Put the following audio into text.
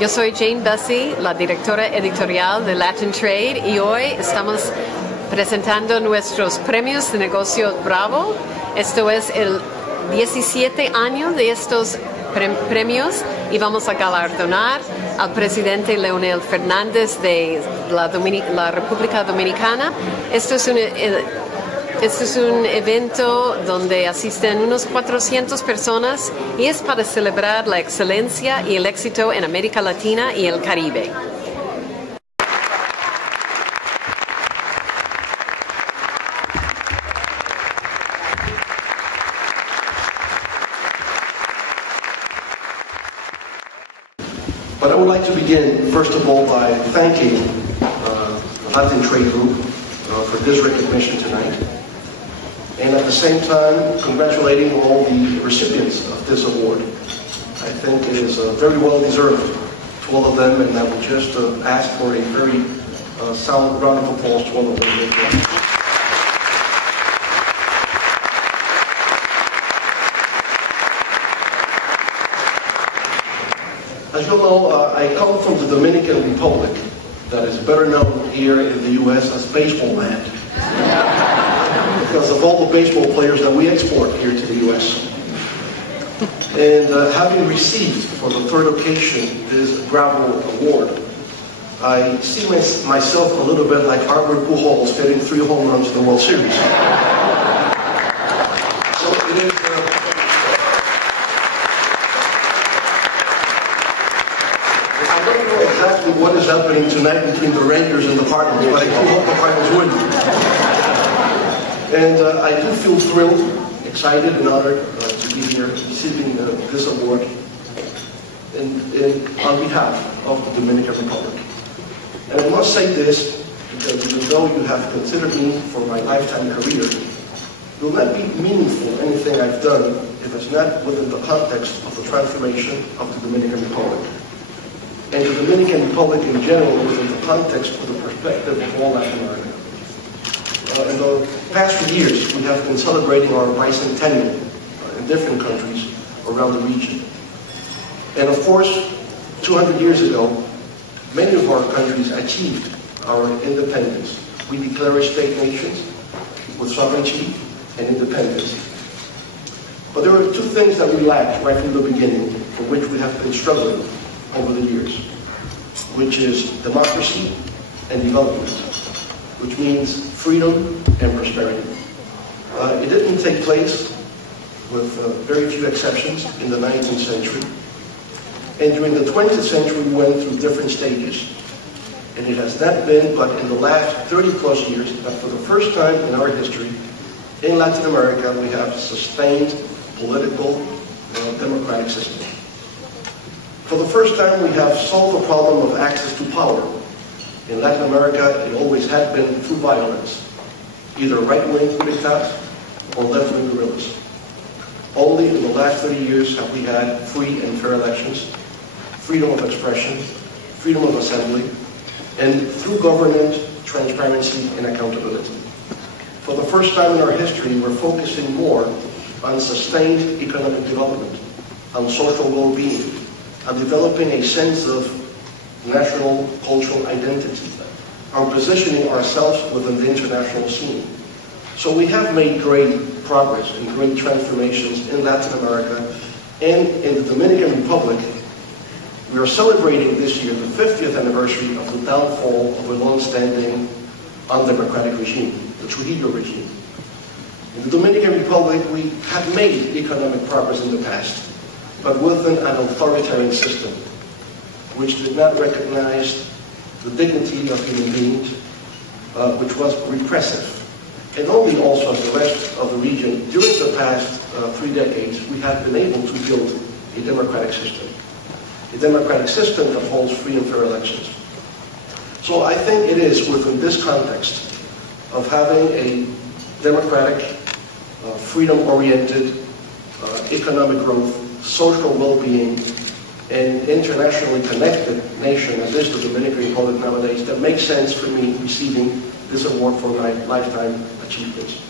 Yo soy Jane Bussey, la directora editorial de Latin Trade, y hoy estamos presentando nuestros premios de negocio Bravo. Esto es el 17 año de estos premios y vamos a galardonar al presidente Leonel Fernandez de la República Dominicana. Esto es un evento donde asisten unos 400 personas y es para celebrar la excelencia y el éxito en América Latina y el Caribe. But I would like to begin, first of all, by thanking the Latin Trade Group for this recognition tonight. And at the same time, congratulating all the recipients of this award. I think it is very well deserved to all of them, and I would just ask for a very sound round of applause to all of them. As you all know, I come from the Dominican Republic, that is better known here in the U.S. as baseball land, because of all the baseball players that we export here to the U.S. And having received for the third occasion this Bravo Award, I see myself a little bit like Albert Pujols getting 3 home runs in the World Series. So it is. I don't know exactly what is happening tonight between the Rangers and the Cardinals, but I do hope the Cardinals win. And I do feel thrilled, excited, and honored to be here receiving this award on behalf of the Dominican Republic. And I must say this, because even though you have considered me for my lifetime career, it will not be meaningful, anything I've done, if it's not within the context of the transformation of the Dominican Republic. And the Dominican Republic in general within the context of the perspective of all Latin America. In the past few years, we have been celebrating our bicentennial in different countries around the region. And of course, 200 years ago, many of our countries achieved our independence. We declared state nations with sovereignty and independence. But there are 2 things that we lacked right from the beginning, for which we have been struggling over the years, which is democracy and development, which means freedom and prosperity. It didn't take place, with very few exceptions, in the 19th century. And during the 20th century, we went through different stages. And it has not been but in the last 30+ years that for the first time in our history, in Latin America, we have sustained political democratic system. For the first time, we have solved the problem of access to power. In Latin America, it always had been through violence, either right-wing coup d'etats or left-wing guerrillas. Only in the last 30 years have we had free and fair elections, freedom of expression, freedom of assembly, and through government, transparency, and accountability. For the first time in our history, we're focusing more on sustained economic development, on social well-being, on developing a sense of national cultural identity, on positioning ourselves within the international scene. So we have made great progress and great transformations in Latin America, and in the Dominican Republic, we are celebrating this year the 50th anniversary of the downfall of a long-standing undemocratic regime, the Trujillo regime. In the Dominican Republic, we have made economic progress in the past, but within an authoritarian system, which did not recognize the dignity of human beings, which was repressive. And only also as the rest of the region, during the past 3 decades, we have been able to build a democratic system. A democratic system that holds free and fair elections. So I think it is within this context of having a democratic, freedom-oriented, economic growth, social well-being, and internationally connected nation as is the Dominican Republic nowadays that makes sense for me receiving this award for my lifetime achievements.